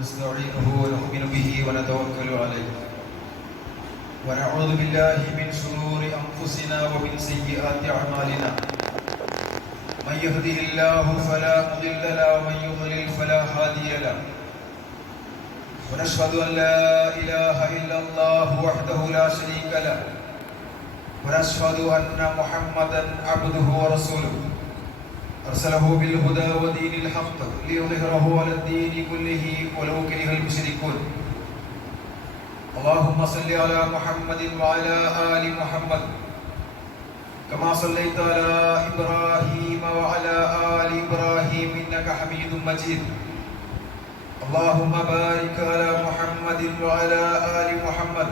ونستعينه ونؤمن به ونتوكل عليه ونعوذ بالله من شرور أنفسنا ومن سيئات أعمالنا من يهده الله فلا مضل له ومن يضلل فلا هادي له ونشهد أن لا إله إلا الله وحده لا شريك له ونشهد أن محمدا عبده ورسوله أرسله بالهدى ودين الحق ليظهره على الدين كله ولو كره المشركون اللهم صل على محمد وعلى آل محمد كما صليت على إبراهيم وعلى آل إبراهيم إنك حميد مجيد اللهم بارك على محمد وعلى آل محمد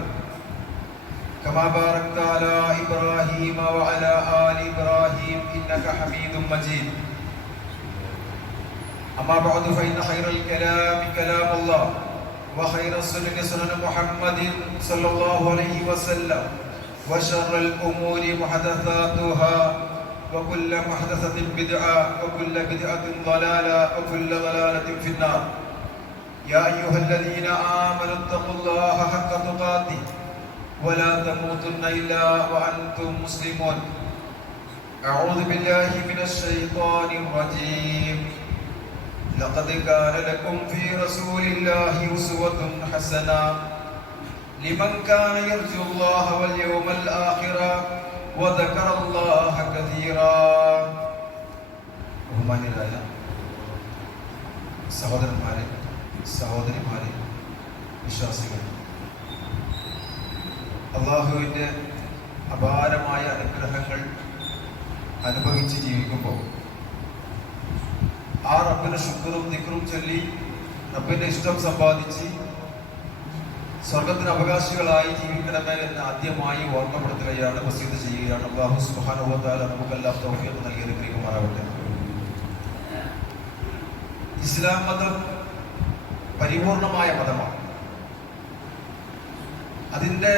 كما باركت على إبراهيم وعلى آل إبراهيم إنك حميد مجيد أما بعد فإن خير الكلام كلام الله وخير السنن سنن محمد صلى الله عليه وسلم وشر الأمور محدثاتها وكل محدثة بدعة وكل بدعة ضلالة وكل ضلالة في النار يا أيها الذين آمنوا اتقوا الله حق تقاته ولا تموتن إلا وأنتم مسلمون أعوذ بالله من الشيطان الرجيم لقد كان لكم في رسول الله أسوة حسنة لمن كان يرجو الله واليوم الآخر وذكر الله كثيرا ബഹുമാന്യരായ സഹോദരന്മാരെ സഹോദരിമാരെ വിശ്വാസികൾ അല്ലാഹുവിൻ്റെ അപാരമായ അനുഗ്രഹങ്ങൾ അനുഭവിച്ച് ജീവിക്കുമ്പോൾ ആ റബ്ബിന് ശുക്റും ദിക്റും ചൊല്ലി റബ്ബിന്റെ ഇഷ്ടം സമ്പാദിച്ച് സ്വർഗത്തിന് അവകാശികളായി ജീവിക്കണമേ എന്ന് ആദ്യമായി ഓർമ്മപ്പെടുത്തുകയാണ് വസീയത്ത് ചെയ്യുകയാണ്. അല്ലാഹു സുബ്ഹാനഹു വ തആല നമുക്കെല്ലാം തൗഫീഖ് നൽകി അനുഗ്രഹിക്കുമാറാവട്ടെ. ഇസ്ലാം മതം പരിപൂർണമായ മതമാണ്. അതിന്റെ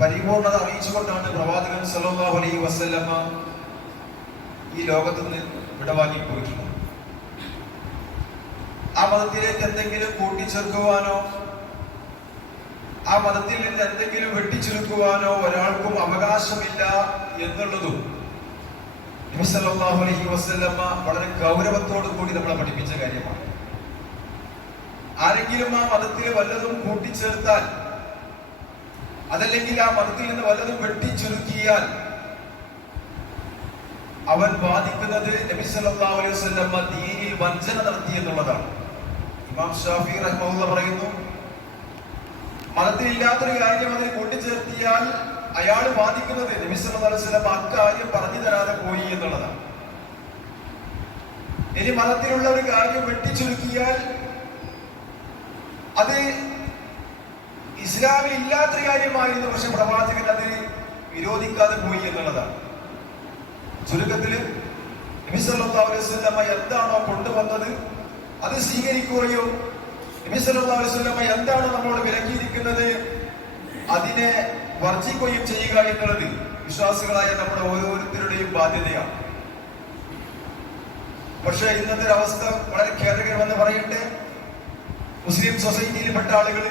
പരിപൂർണത അറിയിച്ചുകൊണ്ടാണ് പ്രവാചകൻ സല്ലല്ലാഹു അലൈഹി വസല്ലമ ഈ ലോകത്ത് നിന്ന് വിടവാങ്ങി പോയിട്ടുള്ളത്. ആ മതത്തിലേക്ക് എന്തെങ്കിലും കൂട്ടിച്ചേർക്കുവാനോ ആ മതത്തിൽ നിന്ന് എന്തെങ്കിലും വെട്ടിച്ചുരുക്കുവാനോ ഒരാൾക്കും അവകാശമില്ല എന്നുള്ളതും നബി സല്ലല്ലാഹു അലൈഹി വസല്ലമ വളരെ ഗൗരവത്തോടു കൂടി നമ്മളെ പഠിപ്പിച്ച കാര്യമാണ്. ആരെങ്കിലും ആ മതത്തിൽ വല്ലതും കൂട്ടിച്ചേർത്താൽ അതല്ലെങ്കിൽ ആ മതത്തിൽ നിന്ന് വല്ലതും വെട്ടിച്ചുരുക്കിയാൽ അവൻ ബാധിക്കുന്നത് നബി സല്ലല്ലാഹു അലൈഹി വസല്ലം ദീനിൽ വഞ്ചന നടത്തി എന്നുള്ളതാണ്. ഇമാം ഷാഫി റഹ്മത്തുള്ളാഹി പറയുന്നു, മതത്തിൽ ഇല്ലാത്തൊരു കാര്യം അതിൽ കൂട്ടിച്ചേർത്തിയാൽ അയാൾ ബാധിക്കുന്നത് നബി സല്ലല്ലാഹു അലൈഹി വസല്ലം അക്കാര്യം പറഞ്ഞു തരാതെ പോയി എന്നുള്ളതാണ്. ഇനി മതത്തിലുള്ള ഒരു കാര്യം വെട്ടിച്ചുരുക്കിയാൽ അത് ഇസ്ലാമിൽ ഇല്ലാത്തൊരു കാര്യമായിരുന്നു, പക്ഷെ പ്രവാചകൻ അത് വിരോധിക്കാതെ പോയി എന്നുള്ളതാണ്. ചുരുക്കത്തില് നബി സല്ലല്ലാഹു അലൈഹി വസല്ലം എന്താണോ കൊണ്ടുവന്നത് അത് സ്വീകരിക്കുകയോ നബി സല്ലല്ലാഹു അലൈഹി വസല്ലം എന്താണോ നമ്മളോട് വിലക്കിയിരിക്കുന്നത് അതിനെ വർജിക്കുകയും ചെയ്യുക എന്നുള്ളത് വിശ്വാസികളായ നമ്മുടെ ഓരോരുത്തരുടെയും ബാധ്യതയാണ്. പക്ഷെ ഇന്നത്തെ ഒരു അവസ്ഥ വളരെ ഖേദകരമെന്ന് പറയട്ടെ. മുസ്ലിം സൊസൈറ്റിയിൽപ്പെട്ട ആളുകൾ,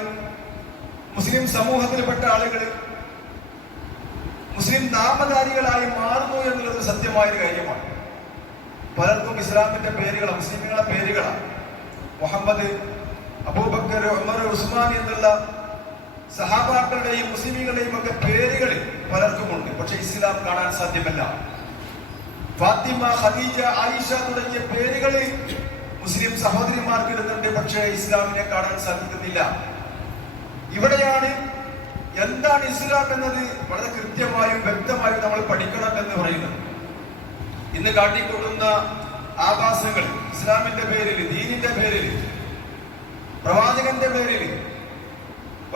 മുസ്ലിം സമൂഹത്തിൽപ്പെട്ട ആളുകൾ മുസ്ലിം നാമധാരികളായി മാറുന്നു എന്നുള്ളത് സത്യമായൊരു കാര്യമാണ്. പലർക്കും ഇസ്ലാമിന്റെ പേരുകളാണ്, മുസ്ലിമുകളെ പേരുകളാണ്. മുഹമ്മദ്, അബൂബക്കർ, ഉമർ, ഉസ്മാൻ എന്നുള്ള സഹാബാക്കളുടെയും മുസ്ലിമുകളുടെയും ഒക്കെ പേരുകൾ പലർക്കുമുണ്ട്. പക്ഷെ ഇസ്ലാം കാണാൻ സാധ്യമല്ല. ഫാത്തിമ, ഖദീജ, ആയിഷ തുടങ്ങിയ പേരുകൾ മുസ്ലിം സഹോദരിമാർക്ക് ഇടുന്നുണ്ട്. പക്ഷേ ഇസ്ലാമിനെ കാണാൻ സാധിക്കുന്നില്ല. ഇവിടെയാണ് എന്താണ് ഇസ്ലാം എന്നത് വളരെ കൃത്യമായും വ്യക്തമായും നമ്മൾ പഠിക്കണം എന്ന് പറയുന്നത്. ഇന്ന് കാട്ടിക്കൊടുന്ന ആഭാസങ്ങൾ, ഇസ്ലാമിന്റെ പേരിൽ, ദീനിന്റെ പേരിൽ, പ്രവാചകന്റെ പേരിൽ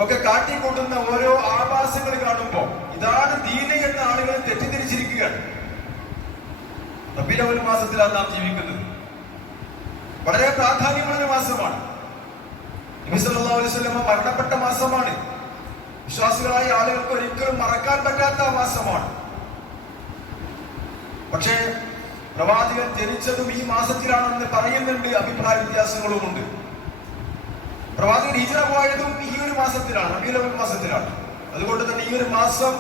ഒക്കെ കാട്ടിക്കൊടുന്ന ഓരോ ആഭാസങ്ങൾ കാണുമ്പോൾ ഇതാണ് ദീന് എന്ന ആളുകൾ തെറ്റിദ്ധരിച്ചിരിക്കുകയാണ്. റബീഉൽ അവ്വൽ മാസത്തിലാണ് നാം ജീവിക്കുന്നത്. വളരെ പ്രാധാന്യമുള്ള മാസമാണ്. നബി സല്ലല്ലാഹു അലൈഹി വസല്ലം മരണപ്പെട്ട മാസമാണ്. വിശ്വാസികളായ ആളുകൾക്ക് ഒരിക്കലും മറക്കാൻ പറ്റാത്ത മാസമാണ്. പക്ഷേ പ്രവാചകൻ ജനിച്ചതും ഈ മാസത്തിലാണെന്ന് പറയുന്നുണ്ട്. അഭിപ്രായ വ്യത്യാസങ്ങളുമുണ്ട്. പ്രവാചകൻ ഹിജ്റ പോയതും ഈ ഒരു മാസത്തിലാണ്, റബീഉൽ അവ്വൽ മാസത്തിലാണ്. അതുകൊണ്ട് തന്നെ ഈ ഒരു മാസം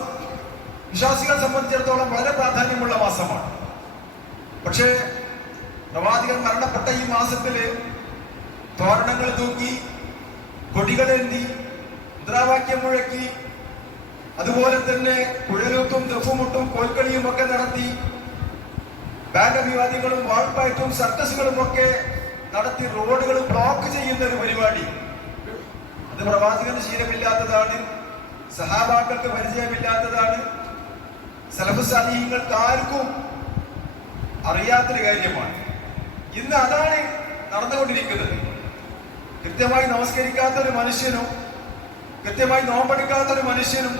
വിശ്വാസികളെ സംബന്ധിച്ചിടത്തോളം വളരെ പ്രാധാന്യമുള്ള മാസമാണ്. പക്ഷേ പ്രവാചകൻ മരണപ്പെട്ട ഈ മാസത്തില് തോരണങ്ങൾ തൂക്കി, കൊടികളേന്തി, മുദ്രാവാക്യം മുഴക്കി, അതുപോലെ തന്നെ കുഴലൂത്തും ദഫുമുട്ടും കോൽക്കളിയും ഒക്കെ നടത്തി, ബാൻഡ് അഭിവാദ്യങ്ങളും വാൾപ്പായറ്റും സർക്കസുകളും ഒക്കെ നടത്തി റോഡുകൾ ബ്ലോക്ക് ചെയ്യുന്ന ഒരു പരിപാടി. അത് പ്രവാചകന് ശീലമില്ലാത്തതാണ്, സഹാബാക്കൾക്ക് പരിചയമില്ലാത്തതാണ്, സലഫ് സാലിഹീങ്ങൾക്ക് ആർക്കും അറിയാത്തൊരു കാര്യമാണ്. ഇന്ന് അതാണ് നടന്നുകൊണ്ടിരിക്കുന്നത്. കൃത്യമായി നമസ്കരിക്കാത്ത ഒരു മനുഷ്യനും കൃത്യമായി നോമ്പെടുക്കാത്ത ഒരു മനുഷ്യനും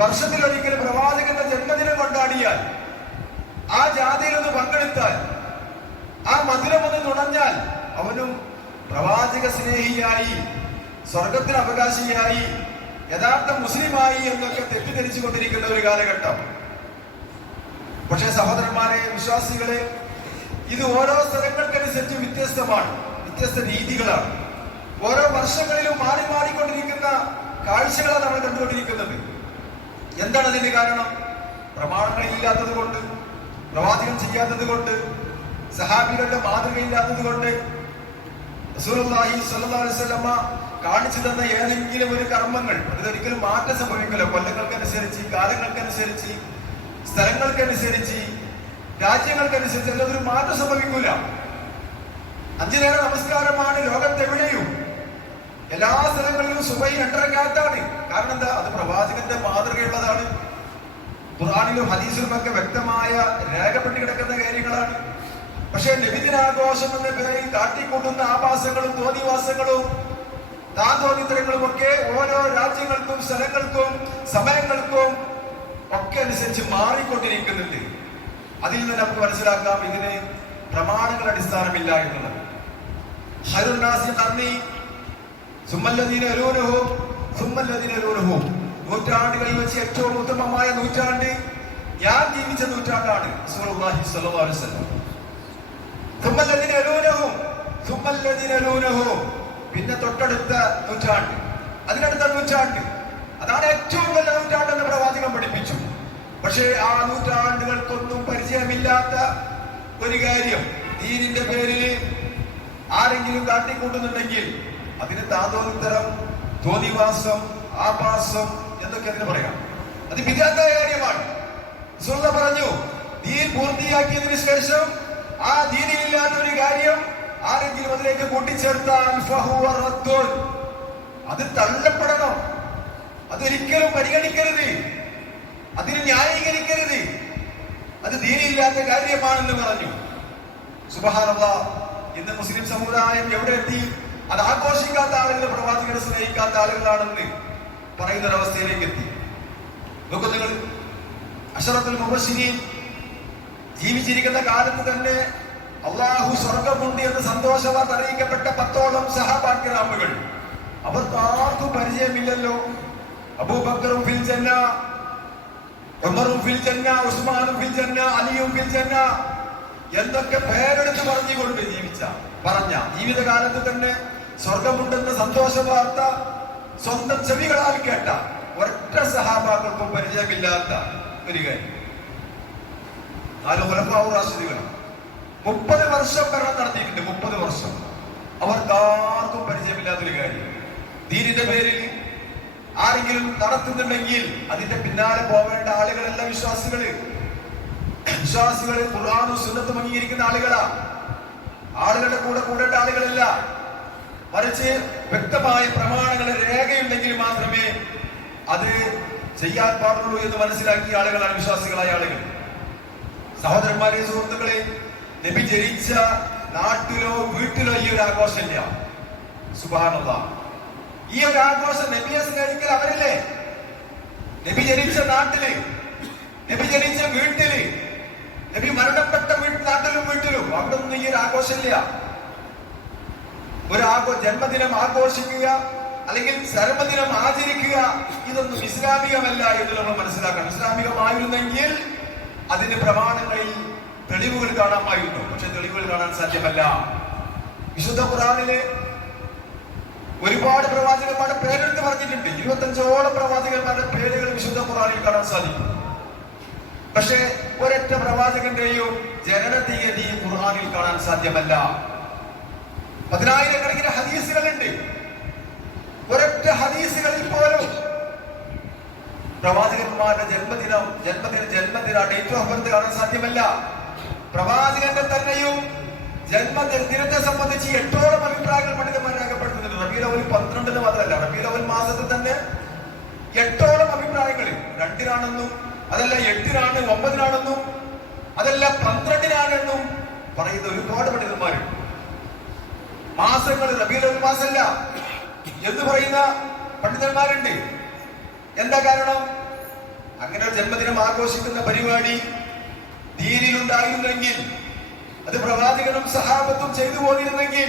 വർഷത്തിലൊരിക്കൽ പ്രവാചകന്റെ ജന്മദിനം കൊണ്ടാടിയാൽ, ആ ജാഥയിലൊന്ന് പങ്കെടുത്താൽ, ആ മധുരമൊന്ന് നുണഞ്ഞാൽ അവനും പ്രവാചക സ്നേഹിയായി, സ്വർഗത്തിന് അവകാശിയായി, യഥാർത്ഥ മുസ്ലിമായി എന്നൊക്കെ തെറ്റിദ്ധരിച്ചു കൊണ്ടിരിക്കുന്ന ഒരു കാലഘട്ടം. പക്ഷേ സഹോദരന്മാരെ, വിശ്വാസികളെ, ഇത് ഓരോ സ്ഥലങ്ങൾക്കനുസരിച്ച് വ്യത്യസ്തമാണ്, വ്യത്യസ്ത രീതികളാണ്. ഓരോ വർഷങ്ങളിലും മാറി മാറിക്കൊണ്ടിരിക്കുന്ന കാഴ്ചകളാണ് നമ്മൾ കണ്ടുകൊണ്ടിരിക്കുന്നത്. എന്താണ് അതിന്റെ കാരണം? പ്രമാണങ്ങളില്ലാത്തത് കൊണ്ട്, പ്രവാചകൻ ചെയ്യാത്തത് കൊണ്ട്, സഹാബികളുടെ മാതൃകയില്ലാത്തത് കൊണ്ട്, റസൂലുള്ളാഹി സ്വല്ലല്ലാഹു അലൈഹി വസല്ലമ കാണിച്ചു തന്ന ഏതെങ്കിലും ഒരു കർമ്മങ്ങൾ അതൊരിക്കലും മാറ്റം സംഭവിക്കില്ല. കൊല്ലങ്ങൾക്കനുസരിച്ച്, കാലങ്ങൾക്കനുസരിച്ച്, സ്ഥലങ്ങൾക്കനുസരിച്ച്, രാജ്യങ്ങൾക്കനുസരിച്ച് അതൊരു മാറ്റം സംഭവിക്കൂല. 5 നേര നമസ്കാരമാണ് ലോകത്തെവിടെയും, എല്ലാ സ്ഥലങ്ങളിലും സുബഹി 2 റക്അത്താണ്. കാരണം എന്താ? അത് പ്രവാചകന്റെ മാതൃകയുള്ളതാണ്. ഖുർആനിലും ഹദീസിലും ഒക്കെ വ്യക്തമായ രേഖപ്പെട്ട് കിടക്കുന്ന കാര്യങ്ങളാണ്. പക്ഷേ നബിദിനാഘോഷം എന്ന പേരിൽ കാട്ടിക്കൂട്ടുന്ന ആഭാസങ്ങളും തോന്നിവാസങ്ങളും താന്തോന്നിത്തരങ്ങളും ഒക്കെ ഓരോ രാജ്യങ്ങൾക്കും സ്ഥലങ്ങൾക്കും സമയങ്ങൾക്കും ഒക്കെ അനുസരിച്ച് മാറിക്കൊണ്ടിരിക്കുന്നുണ്ട്. അതിൽ നിന്ന് നമുക്ക് മനസ്സിലാക്കാം ഇതിന് പ്രമാണങ്ങൾ അടിസ്ഥാനമില്ല എന്നുള്ളത്. ഖൈറുൻ നാസി ഖർനി സുമ്മല്ലദീന യലൂനഹും സുമ്മല്ലദീന യലൂനഹും, നൂറ്റാണ്ടുകളിൽ വെച്ച് ഏറ്റവും ഉത്തമമായ നൂറ്റാണ്ട് ഞാൻ ജീവിച്ച നൂറ്റാണ്ടാണ് റസൂലുള്ളാഹി സ്വല്ലല്ലാഹു അലൈഹി വസല്ലം. സുമ്മല്ലദീന യലൂനഹും സുമ്മല്ലദീന യലൂനഹും, പിന്നെ തൊട്ടടുത്ത നൂറ്റാണ്ട്, അതിനടുത്ത നൂറ്റാണ്ട്, അതാണ് ഏറ്റവും നല്ല നൂറ്റാണ്ടെന്ന് പ്രവാചകൻ പഠിപ്പിച്ചു. പക്ഷേ ആ നൂറ്റാണ്ടുകൾക്കൊന്നും പരിചയമില്ലാത്ത ഒരു കാര്യം ദീനിന്റെ പേരിൽ ആരെങ്കിലും കാട്ടിക്കൂട്ടുന്നുണ്ടെങ്കിൽ അതിന് താന്തോന്നിത്തരം, തോന്നിവാസം, ആഭാസം എന്നൊക്കെ അതിന് പറയാം. അത് വിദ്യാർത്ഥ കാര്യമാണ്. റസൂൽ പറഞ്ഞു, ദീൻ പൂർത്തിയാക്കിയതിനു ശേഷം ആ ദീനിലില്ലാത്ത ഒരു കാര്യം ആരെങ്കിലും അതിലേക്ക് കൂട്ടിച്ചേർത്താൽ ഫഹുവ റദ്ദുൻ, അത് തള്ളപ്പെടണം. അതൊരിക്കലും പരിഗണിക്കരുത്, അതിന് ന്യായീകരിക്കരുത്, അത് ദീനില്ലാത്ത കാര്യമാണെന്ന് പറഞ്ഞു. സുബ്ഹാനല്ലാഹ്, ഇന്ന് മുസ്ലിം സമുദായം എവിടെ എത്തി? അത് ആഘോഷിക്കാത്ത ആളുകൾ പ്രവാചകനെ സ്നേഹിക്കാത്ത ആളുകളാണെന്ന് പറയുന്ന ഒരവസ്ഥയിലേക്ക് എത്തി. നോക്കൂ നിങ്ങൾ, അശറത്തുൽ മുബശ്ശിരീൻ ജീവിച്ചിരിക്കുന്ന കാലത്ത് തന്നെ അള്ളാഹു സ്വർഗമുണ്ട് എന്ന് സന്തോഷ വാർത്ത അറിയിക്കപ്പെട്ട 10ഓളം സഹാബാക്കിറാമുകൾ, അവർക്ക് ആർക്കും പരിചയമില്ലല്ലോ. അബൂബക്കറും ഫിൽ ജന്ന, ഉമറും ഫിൽ ജന്ന, ഉസ്മാനും ഫിൽ ജന്ന, അലിയും ഫിൽ ജന്ന എന്നൊക്കെ പേരെടുത്ത് പറഞ്ഞുകൊണ്ട് പറഞ്ഞ ജീവിതകാലത്ത് തന്നെ സ്വർഗമുണ്ടെന്ന സന്തോഷ വാർത്ത സ്വന്തം ചെവികളാൽ കേട്ട ഒരൊറ്റ സഹാബാക്കൾക്കും പരിചയമില്ലാത്ത ഒരു കാര്യം. 4 ഖുലഫാഉർ റാഷിദീൻ 30 വർഷം ഭരണം നടത്തിയിട്ടുണ്ട്. 30 വർഷം അവർക്കാർക്കും പരിചയമില്ലാത്തൊരു കാര്യം. ദീനിന്റെ പേരിൽ ആരെങ്കിലും നടത്തുന്നുണ്ടെങ്കിൽ അതിന്റെ പിന്നാലെ പോവേണ്ട ആളുകളല്ല വിശ്വാസികള്. ഖുർആനും സുന്നത്തും അംഗീകരിക്കുന്ന ആളുകളാ. ആളുകളുടെ കൂടെ കൂടേണ്ട ആളുകളല്ല. മറിച്ച് വ്യക്തമായ പ്രമാണങ്ങളുടെ രേഖയുണ്ടെങ്കിൽ മാത്രമേ അത് ചെയ്യാൻ പാടുള്ളൂ എന്ന് മനസ്സിലാക്കിയ ആളുകളാണ് വിശ്വാസികളായ ആളുകൾ. സഹോദരന്മാരെ, സുഹൃത്തുക്കളെ, നബി ജനിച്ച നാട്ടിലോ വീട്ടിലോ ഈ ഒരു ആഘോഷമില്ല. സുബ്ഹാനല്ലാഹ്, ഈ ഒരു ആഘോഷം നബിയെ സ്നേഹിക്കൽ അവരില്ലേ? നബി ജനിച്ച നാട്ടില്, നബി ജനിച്ച വീട്ടില്, നബി മരണപ്പെട്ട നാട്ടിലും വീട്ടിലും അവിടെ ഒന്നും ഈ ഒരു ആഘോഷമില്ല. ഒരു ജന്മദിനം ആഘോഷിക്കുക അല്ലെങ്കിൽ ചരമദിനം ആചരിക്കുക, ഇതൊന്നും ഇസ്ലാമികമല്ല എന്ന് നമ്മൾ മനസ്സിലാക്കണം. ഇസ്ലാമികമായിരുന്നെങ്കിൽ അതിന്റെ പ്രമാണങ്ങളിൽ തെളിവുകൾ കാണാമായിരുന്നു. പക്ഷെ തെളിവുകൾ കാണാൻ സാധ്യമല്ല. വിശുദ്ധ ഖുർആനിലെ ഒരുപാട് പ്രവാചകന്മാരുടെ പേരെടുത്ത് പറഞ്ഞിട്ടുണ്ട്. 25ഓളം പ്രവാചകന്മാരുടെ പേരുകൾ വിശുദ്ധ ഖുർആനിൽ കാണാൻ സാധിക്കും. പക്ഷേ ഒരൊറ്റ പ്രവാചകന്റെയും ജനന തീയതി ഖുർആനിൽ കാണാൻ സാധ്യമല്ല. 10,000-കണക്കിന് ഹദീസുകളുണ്ട്. ഒരൊറ്റ ഹദീസുകളിൽ പോലും പ്രവാചകന്മാരുടെ ജന്മദിന ഡേറ്റ് ഓഫ് ബർത്ത് കാണാൻ സാധ്യമല്ല. പ്രവാചകന്റെ തന്നെയും ജന്മദിനത്തെ സംബന്ധിച്ച് 8ഓളം അഭിപ്രായങ്ങൾ പണ്ഡിതന്മാർ രേഖപ്പെടുത്തുന്നുണ്ട്. റബീഉൽ അവ്വൽ 12 മാത്രമല്ല, റബീഉൽ അവ്വൽ മാസത്തിൽ തന്നെ 8ഓളം അഭിപ്രായങ്ങൾ. 2-നാണെന്നും, അതല്ല 8-നാണ്, 9-നാണെന്നും, അതല്ല 12-നാണെന്നും പറയുന്ന ഒരുപാട് പണ്ഡിതന്മാരുണ്ട്. മാസങ്ങൾ റബീഉൽ അവ്വൽ മാസമല്ല എന്ന് പറയുന്ന പണ്ഡിതന്മാരുണ്ട്. എന്താ കാരണം? അങ്ങനെ ജന്മദിനം ആഘോഷിക്കുന്ന പരിപാടി ദീനിലുണ്ടായിരുന്നെങ്കിൽ, അത് പ്രവാചകനും സഹാബത്തും ചെയ്തു പോയിരുന്നെങ്കിൽ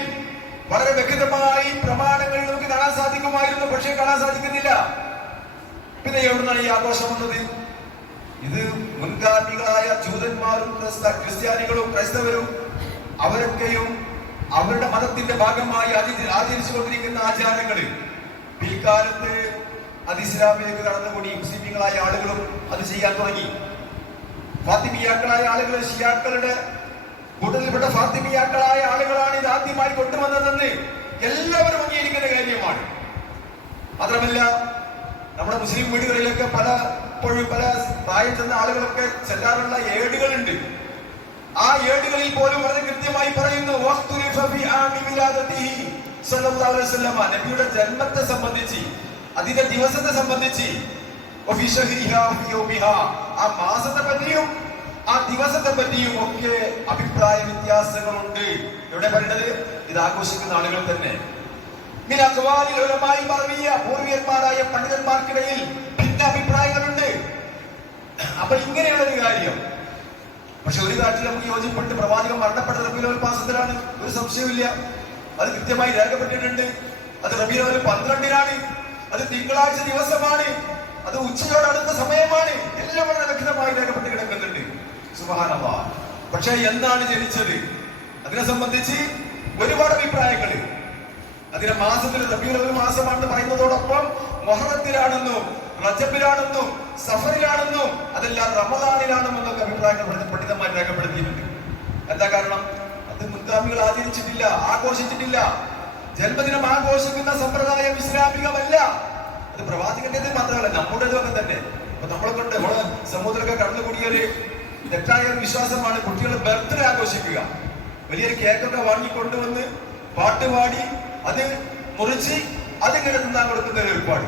വളരെ വ്യക്തമായി പ്രമാണങ്ങളിൽ നമുക്ക് കാണാൻ സാധിക്കുമായിരുന്നു. പക്ഷേ കാണാൻ സാധിക്കുന്നില്ല. പിന്നെ എവിടുന്നാണ് ഈ ആഘോഷം വന്നത്? ഇത് മുൻഗാമികളായ ജൂതന്മാരും ക്രിസ്ത്യാനികളും ക്രൈസ്തവരും അവരൊക്കെയും അവരുടെ മതത്തിന്റെ ഭാഗമായി ആചരിച്ചുകൊണ്ടിരിക്കുന്ന ആചാരങ്ങള് പിൽക്കാലത്ത് അത് ഇസ്ലാമിലേക്ക് കടന്നുകൂടി മുസ്ലിങ്ങളായ ആളുകളും അത് ചെയ്യാൻ തുടങ്ങി. ഫാത്തിമിയാക്കളായ ആളുകൾ, ഷിയാക്കളുടെ കൂട്ടത്തിൽപ്പെട്ട ഫാത്തിമിയാക്കളായ ആളുകളാണ് ഇത് ആദ്യമായി കൊണ്ടുവന്നതെന്ന് എല്ലാവരും അംഗീകരിക്കുന്ന കാര്യമാണ്. മാത്രമല്ല, നമ്മുടെ മുസ്ലിം വീടുകളിലൊക്കെ പലപ്പോഴും പല പ്രായം ചെന്ന ആളുകളൊക്കെ ചെല്ലാറുള്ള ഏടുകളുണ്ട്. ആ ഏടുകളിൽ പോലും വളരെ കൃത്യമായി പറയുന്നു, നബിയുടെ ജന്മത്തെ സംബന്ധിച്ച്, അതിന്റെ ദിവസത്തെ സംബന്ധിച്ച്, ആ മാസത്തെ പറ്റിയും ആ ദിവസത്തെ പറ്റിയും ഒക്കെ അഭിപ്രായ വ്യത്യാസങ്ങളുണ്ട്. എവിടെ പറയുന്നത്? ഇത് ആഘോഷിക്കുന്ന ആളുകൾ തന്നെ. പൂർവികന്മാരായ പണ്ഡിതന്മാർക്കിടയിൽ ഭിന്ന അഭിപ്രായങ്ങളുണ്ട്. അപ്പൊ ഇങ്ങനെയുള്ള ഒരു കാര്യം. പക്ഷെ ഒരു കാര്യത്തിൽ നമുക്ക് യോജിപ്പെട്ട് പ്രവാചകൻ മരണപ്പെട്ട റബീഉൽ അവ്വൽ മാസത്തിലാണ്, ഒരു സംശയമില്ല. അത് കൃത്യമായി രേഖപ്പെട്ടിട്ടുണ്ട്. അത് റബീഉൽ അവ്വൽ 12-നാണ്. അത് തിങ്കളാഴ്ച ദിവസമാണ്. അത് ഉച്ചയോടടുത്ത സമയമാണ്. എല്ലാം വളരെ വ്യക്തമായി രേഖപ്പെട്ട് കിടക്കുന്നുണ്ട്. സുബ്ഹാനല്ലാഹ്. പക്ഷെ എന്താണ് ജനിച്ചത്? അതിനെ സംബന്ധിച്ച് ഒരുപാട് അഭിപ്രായങ്ങൾ. അതിന്റെ മാസത്തിൽ റബീഉൽ അവ്വൽ മാസമാണെന്ന് പറയുന്നതോടൊപ്പം മുഹറത്തിലാണെന്നും റജബിലാണെന്നും സഫറിലാണെന്നും അതെല്ലാം റമദാനിലാണെന്നും എന്നൊക്കെ അഭിപ്രായങ്ങൾ പണ്ഡിതന്മാർ രേഖപ്പെടുത്തിയിട്ടുണ്ട്. എന്താ കാരണം? അത് മുൻഗാമികൾ ആചരിച്ചിട്ടില്ല, ആഘോഷിച്ചിട്ടില്ല. ജന്മദിനം ആഘോഷിക്കുന്ന സമ്പ്രദായം ഇസ്ലാമികമല്ല. അത് പ്രവാചകന്റേത് മാത്രമല്ല, നമ്മുടേതും ഒക്കെ തന്നെ. അപ്പൊ നമ്മളെ കൊണ്ട് നമ്മളെ സമൂഹത്തിലൊക്കെ കടന്നുകൂടിയൊരു തെറ്റായ ഒരു വിശ്വാസമാണ് കുട്ടികൾ ബർത്ത്ഡേ ആഘോഷിക്കുക. വലിയൊരു കേക്കൊക്കെ വാങ്ങിക്കൊണ്ടുവന്ന് പാട്ടുപാടി അത് മുറിച്ച് അതിങ്ങനെ തിന്നാൻ കൊടുക്കുന്ന ഒരു ഏർപ്പാട്.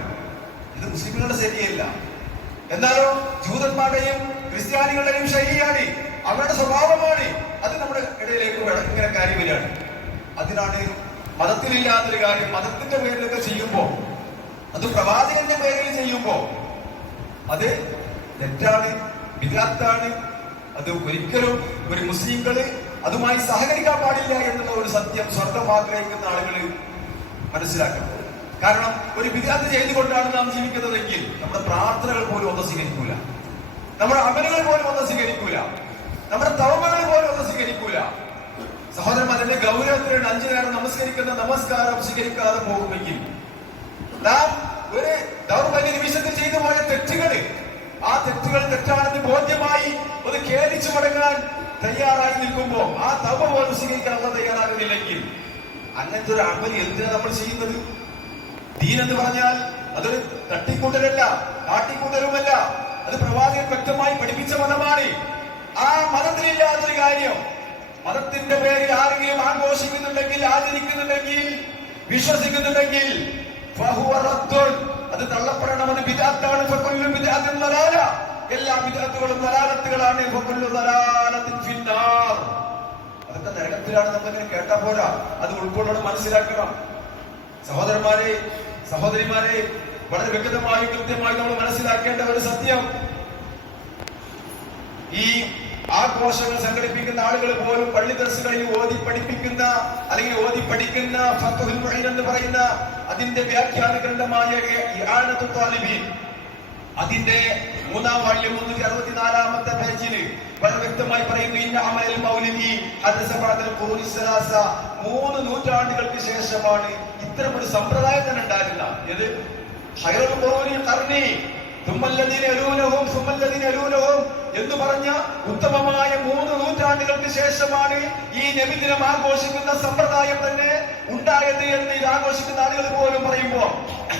ഇത് മുസ്ലിങ്ങളുടെ ശരിയല്ല. എന്നാലോ ജൂതന്മാരുടെയും ക്രിസ്ത്യാനികളുടെയും ശൈലിയാണ്, അവരുടെ സ്വഭാവമാണ്. അത് നമ്മുടെ ഇടയിലേക്ക് ഇങ്ങനെ കാര്യം വരികയാണ്. അതിനാണ് മതത്തിലില്ലാത്തൊരു കാര്യം മതത്തിന്റെ പേരിലൊക്കെ ചെയ്യുമ്പോ, അത് പ്രവാചകന്റെ പേരിൽ ചെയ്യുമ്പോ അത് തെറ്റാണ്, ബിദ്അത്താണ്. അത് ഒരിക്കലും ഒരു മുസ്ലിങ്ങള് അതുമായി സഹകരിക്കാൻ പാടില്ല എന്നുള്ള ഒരു സത്യം സ്വർഗം ആഗ്രഹിക്കുന്ന ആളുകൾ മനസ്സിലാക്കണം. കാരണം ഒരു ബിദ്അത്ത് ചെയ്തുകൊണ്ടാണ് നാം ജീവിക്കുന്നതെങ്കിൽ നമ്മുടെ പ്രാർത്ഥനകൾ പോലും ഒന്നും സ്വീകരിക്കൂല, നമ്മുടെ അമലുകൾ പോലും ഒന്നും സ്വീകരിക്കൂല, നമ്മുടെ തൗബകൾ പോലും ഒന്നും സ്വീകരിക്കൂല. സഹോദരന്മാർ, അതിന്റെ ഗൗരവത്തിലാണ് 5 നേരം നമസ്കരിക്കുന്ന നമസ്കാരം സ്വീകരിക്കാതെ പോകുമെങ്കിൽ നാം ഒരു ദൗർബല്യ നിമിഷത്തിൽ ചെയ്തു പോയ തെറ്റുകള്, ആ തെറ്റുകൾ തെറ്റാണെന്ന് ബോധ്യമായി ഒന്ന് ഖേദിച്ചു മടങ്ങാൻ തയ്യാറായി നിൽക്കുമ്പോ ആ തൗബ പോലും സ്വീകരിക്കാൻ തയ്യാറാകുന്നില്ലെങ്കിൽ അങ്ങനത്തെ ഒരു അമല് എന്തിനാ നമ്മൾ ചെയ്യുന്നത്? ദീൻ എന്ന് പറഞ്ഞാൽ അതൊരു തട്ടിക്കൂട്ടലല്ല, കാട്ടിക്കൂട്ടലുമല്ല. അത് പ്രവാചകൻ വ്യക്തമായി പഠിപ്പിച്ച മതമാണ്. ആ മതത്തിലില്ലാത്തൊരു കാര്യം മതത്തിന്റെ പേരിൽ ആരെങ്കിലും ആഘോഷിക്കുന്നുണ്ടെങ്കിൽ, ആചരിക്കുന്നുണ്ടെങ്കിൽ, വിശ്വസിക്കുന്നുണ്ടെങ്കിൽ അത് തള്ളപ്പെടണമെന്ന് ബിദ്അത്താണ്. എല്ലാ ബിദ്അത്തുകളും ദലാലത്തുകളാണ്. അതൊക്കെ നരകത്തിലാണ്. നമ്മളിങ്ങനെ കേട്ടാ പോരാ, അത് ഉൾക്കൊള്ളണം, മനസ്സിലാക്കണം. സഹോദരന്മാരെ, സഹോദരിമാരെ, വളരെ വ്യക്തമായും കൃത്യമായി നമ്മൾ മനസ്സിലാക്കേണ്ട ഒരു സത്യം, ഈ ആഘോഷങ്ങൾ സംഘടിപ്പിക്കുന്ന ആളുകൾ പോലും പള്ളി ദർസുകളിൽ ഓതി പഠിപ്പിക്കുന്ന അല്ലെങ്കിൽ ഓതി പഠിക്കുന്ന ഫത്ഹുൽ മുഈൻ എന്ന് പറയുന്ന അതിന്റെ വ്യാഖ്യാന ഗ്രന്ഥമായ ഇആനത്തുൽ ത്വാലിബീൻ, അതിന്റെ 3-ാം വാള്യം 364-ാമത്തെ പേജിൽ വളരെ വ്യക്തമായി പറയുന്നു, ഇന്ന അമലൽ മൗലിദി ഹദസ ബഅദൽ ഖുറൂനി സലാസ, 3 നൂറ്റാണ്ടുകൾക്ക് ശേഷമാണ് ഇത്തരമൊരു സമ്പ്രദായം തന്നെ ഉണ്ടായിരുന്നത്. ഏത് ഖൈറുൽ ഖുറൂനി ഖർനി തുമ്മല്ലദീന യലൂനഹും സുമ്മല്ലദീന യലൂനഹും എന്ന് പറഞ്ഞ ഉത്തമമായ 3 നൂറ്റാണ്ടുകൾക്ക് ശേഷമാണ് ഈ നബിദിനം ആഘോഷിക്കുന്ന സമ്പ്രദായം തന്നെ ഉണ്ടായത് എന്ന് ഇത് ആഘോഷിക്കുന്ന ആളുകൾ പോലും പറയുമ്പോൾ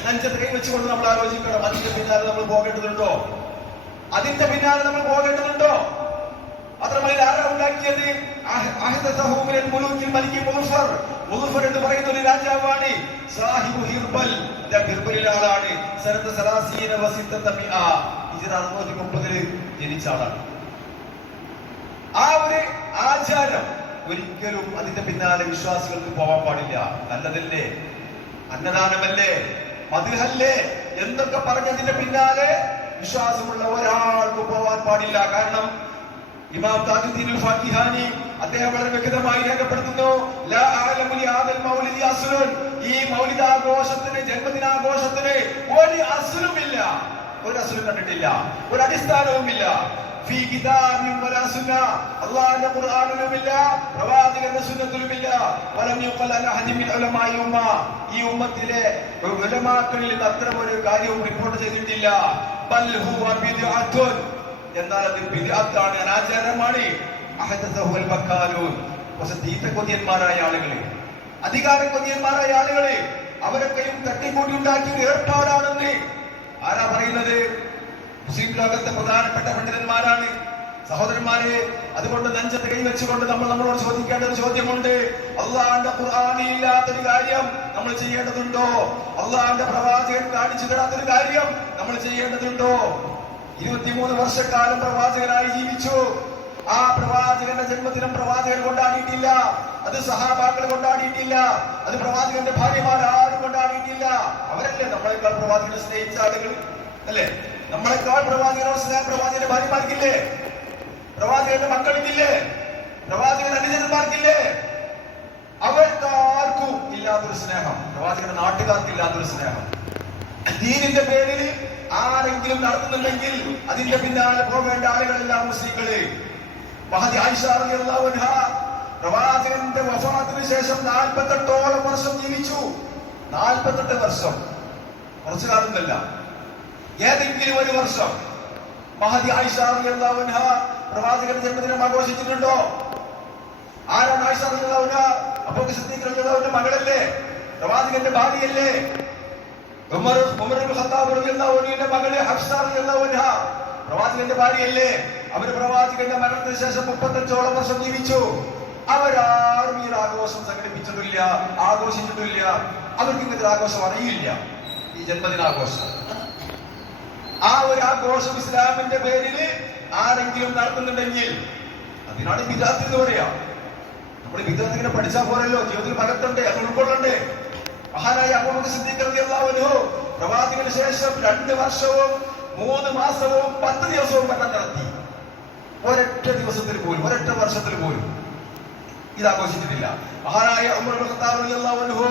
നെഞ്ചത്ത് കൈവച്ചുകൊണ്ട് നമ്മൾ ആലോചിക്കണം, അതിന്റെ പിന്നാലെ നമ്മൾ പോകേണ്ടതുണ്ടോ? അതിന്റെ പിന്നാലെ നമ്മൾ പോകേണ്ടതുണ്ടോ? മാത്രമല്ല, ആരാ ഉണ്ടാക്കിയത്? മുളുഫർ എന്ന് പറയുന്ന ഒരു രാജാവാണ്. സാഹിബു ഹിർബൽ, ഹിർബലിലെ ആളാണ്. 630 ജനിച്ച ആളാണ്. ആ ഒരു ആചാരം ഒരിക്കലും അതിന്റെ പിന്നാലെ വിശ്വാസികൾക്ക് പോകാൻ പാടില്ല. നല്ലതല്ലേ, അന്നദാനമല്ലേ, മദ്ഹല്ലേ എന്തൊക്കെ പറഞ്ഞതിന്റെ പിന്നാലെ വിശ്വാസമുള്ള ഒരാൾക്ക് പോവാൻ പാടില്ല. കാരണം ഇമാം താജുദ്ദീൻ അൽ-ഫാത്തിഹാനി അദ്ദേഹം വളരെ വ്യക്തമായി രേഖപ്പെടുത്തുന്നു, ലാ അഅലമു ലിഹാദൽ മൗലിദി അസ്ലുൻ, ഈ മൗലിദാഘോഷത്തിന്, ജന്മദിനാഘോഷത്തിന് ഒരു അസ്ലുമില്ല, ഒരു അസ്ലും കണ്ടിട്ടില്ല, ഒരു അടിസ്ഥാനവുമില്ല. ഫീ കിതാബിൻ വലാ സുന്ന, അല്ലാഹുവിന്റെ ഖുർആനിലുമില്ല, പ്രവാചകന്റെ സുന്നത്തിലുമില്ല. വലം യുഖൽ അൻ അഹദിൻ മിൻ ഉലമാഇ ഉമ്മ, ഈ ഉമ്മത്തിലെ ഉലമാക്കളിൽ അത്തരം ഒരു കാര്യവും റിപ്പോർട്ട് ചെയ്തിട്ടില്ല. ബൽ ഹുവ ബിദ്അത്തുൻ, എന്നാൽ അത് ബിദ്അത്താണ്, അനാചാരമാണ്. അഹദസഹുൽ ബക്കാലൂൻ, പക്ഷെ തീറ്റക്കൊതിയന്മാരായ ആളുകള്, അധികാര കൊതിയന്മാരായ ആളുകള്, അവരൊക്കെയും തട്ടിക്കൂട്ടി ഉണ്ടാക്കിയ ഏർപ്പാടാണെന്ന് ആരാ പറയുന്നത്? മുസ്ലിം ലോകത്തെ പ്രധാനപ്പെട്ട പണ്ഡിതന്മാരാണ്. സഹോദരന്മാരെ, അതുകൊണ്ട് നെഞ്ചത്ത് കൈവച്ചുകൊണ്ട് നമ്മളോട് ചോദിക്കേണ്ട ഒരു ചോദ്യമുണ്ട്. അള്ളാഹുവിന്റെ ഖുർആനിൽ ഇല്ലാത്തൊരു കാര്യം നമ്മൾ ചെയ്യേണ്ടതുണ്ടോ? അള്ളാഹുവിന്റെ പ്രവാചകൻ കാണിച്ചു തരാത്തൊരു കാര്യം നമ്മൾ ചെയ്യേണ്ടതുണ്ടോ? 23 വർഷക്കാലം പ്രവാചകനായി ജീവിച്ചു. ആ പ്രവാചകന്റെ ജന്മദിനം പ്രവാചകൻ കൊണ്ടാടിയിട്ടില്ല, അത് സഹാബാക്കൾ കൊണ്ടാടിയിട്ടില്ല, അത് പ്രവാചകന്റെ ഭാര്യമാർ ആരും കൊണ്ടാടിയിട്ടില്ല. അവരല്ലേ നമ്മളെക്കാൾ പ്രവാചകനെ സ്നേഹിച്ച ആളുകൾ, അല്ലേ? നമ്മളെക്കാൾ പ്രവാചകനോട് സ്നേഹം പ്രവാചകന്റെ ഭാര്യമാർക്കില്ലേ? പ്രവാചകന്റെ മക്കൾക്കില്ലേ? പ്രവാചകന്റെ അനുജന്മാർക്കില്ലേ? അവർക്കാർക്കും ഇല്ലാത്തൊരു സ്നേഹം, പ്രവാചകന്റെ നാട്ടുകാർക്കില്ലാത്തൊരു സ്നേഹം. ദീനിന്റെ പേരിൽ ആരെങ്കിലും നടത്തുന്നുണ്ടെങ്കിൽ അതിന്റെ പിന്നാലെ പോകേണ്ട ആളുകളെല്ലാം മുസ്ലിങ്ങള്. മഹദി ആയിഷ റളിയല്ലാഹു അൻഹ പ്രവാചകന്റെ വഫാത്തിന് ശേഷം 48ഓളം വർഷം ജീവിച്ചു. 48 വർഷം, കുറച്ചു കാലമല്ല, ഏതെങ്കിലും ഒരു വർഷം മഹദി ആയിഷ റളിയല്ലാഹു അൻഹ പ്രവാചകന്റെ ജന്മദിനം ആഘോഷിച്ചിട്ടുണ്ടോ? ആരാണ് ആയിഷ റളിയല്ലാഹു അൻഹ? അബൂബക്കർ സിദ്ദീഖ് റളിയല്ലാഹു അൻഹു മകളല്ലേ? പ്രവാചകന്റെ ഭാര്യയല്ലേ? ഉമർ ഇബ്നു ഖത്താബ് റളിയല്ലാഹു അൻഹുവിന്റെ മകള് ഹഫ്സ റളിയല്ലാഹു അൻഹ പ്രവാചകന്റെ ഭാര്യയല്ലേ? അവര് പ്രവാചകന്റെ മരണത്തിന് ശേഷം 35ഓളം വർഷം ജീവിച്ചു. അവരാരും ഈ ആഘോഷം സംഘടിപ്പിച്ചിട്ടില്ല, ആഘോഷിച്ചിട്ടില്ല. അവർക്ക് ഇങ്ങനത്തെ ആഘോഷം അറിയില്ല, ഈ ജന്മദിനാഘോഷം. ആ ഒരു ആഘോഷം ഇസ്ലാമിന്റെ പേരിൽ ആരെങ്കിലും നടത്തുന്നുണ്ടെങ്കിൽ അതിനാണ് ബിദ്അത്ത് എന്ന് പറയാ. നമ്മൾ ബിദ്അത്ത് ഇങ്ങനെ പഠിച്ചാൽ പോരല്ലോ, ജീവിതത്തിൽ പകർത്തണ്ടേ, അത് ഉൾക്കൊള്ളണ്ടേ. മഹാനായ അബൂബക്കർ സിദ്ദീഖ് റളിയല്ലാഹു അൻഹു പ്രവാചകന് ശേഷം 2 വർഷവും 3 മാസവും 10 ദിവസവും ഭരണം നടത്തി. ഒരൊറ്റ ദിവസത്തിൽ പോലും, ഒരൊറ്റ വർഷത്തിൽ പോലും ഇത് ആഘോഷിച്ചിട്ടില്ല. മഹാനായ ഉമർ ഇബ്നു ഖത്താബ് റളിയല്ലാഹു അൻഹു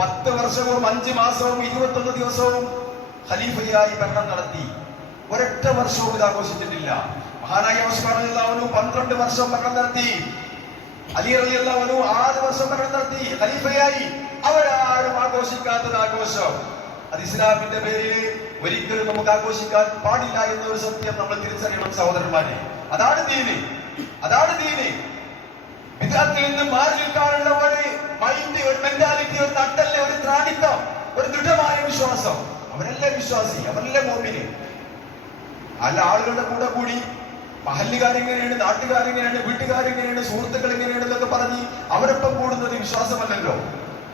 10 വർഷവും 5 മാസവും 21 ദിവസവും ഖലീഫയായി ഭരണം നടത്തി. ഒരൊറ്റ വർഷവും ഇത് ആഘോഷിച്ചിട്ടില്ല. മഹാനായ ഉസ്മാൻ റളിയല്ലാഹു അൻഹു 12 വർഷം ഭരണം നടത്തി. അലി റളിയല്ലാഹു അൻഹു 6 വർഷം ഭരണം നടത്തി, ഖലീഫയായി. അവരാരും ആഘോഷിക്കാത്തത് ആഘോഷം, അത് ഇസ്ലാമിന്റെ പേരിൽ ഒരിക്കലും നമുക്ക് ആഘോഷിക്കാൻ പാടില്ല എന്നൊരു സത്യം നമ്മൾ തിരിച്ചറിയണം സഹോദരന്മാരെ. അതാണ് ദീന്, അതാണ് ദീന്. വിദ്യാർത്ഥിയിൽ നിന്ന് മാറി നിൽക്കാനുള്ള ഒരു മൈൻഡ്, ഒരു മെന്റാലിറ്റി, ഒരു നട്ടല്, ഒരു ത്രാണിത്വം, ഒരു ദൃഢമായ വിശ്വാസം. അവരല്ലേ വിശ്വാസി, അവരല്ലേ മോമിന്. അല്ല ആളുകളുടെ കൂടെ കൂടി മഹല്ലുകാരെങ്ങനെയാണ്, നാട്ടുകാരെങ്ങനെയാണ്, വീട്ടുകാരെങ്ങനെയാണ്, സുഹൃത്തുക്കൾ എങ്ങനെയാണ് എന്നൊക്കെ പറഞ്ഞ് അവരൊപ്പം കൂടുന്നത് വിശ്വാസമല്ലല്ലോ.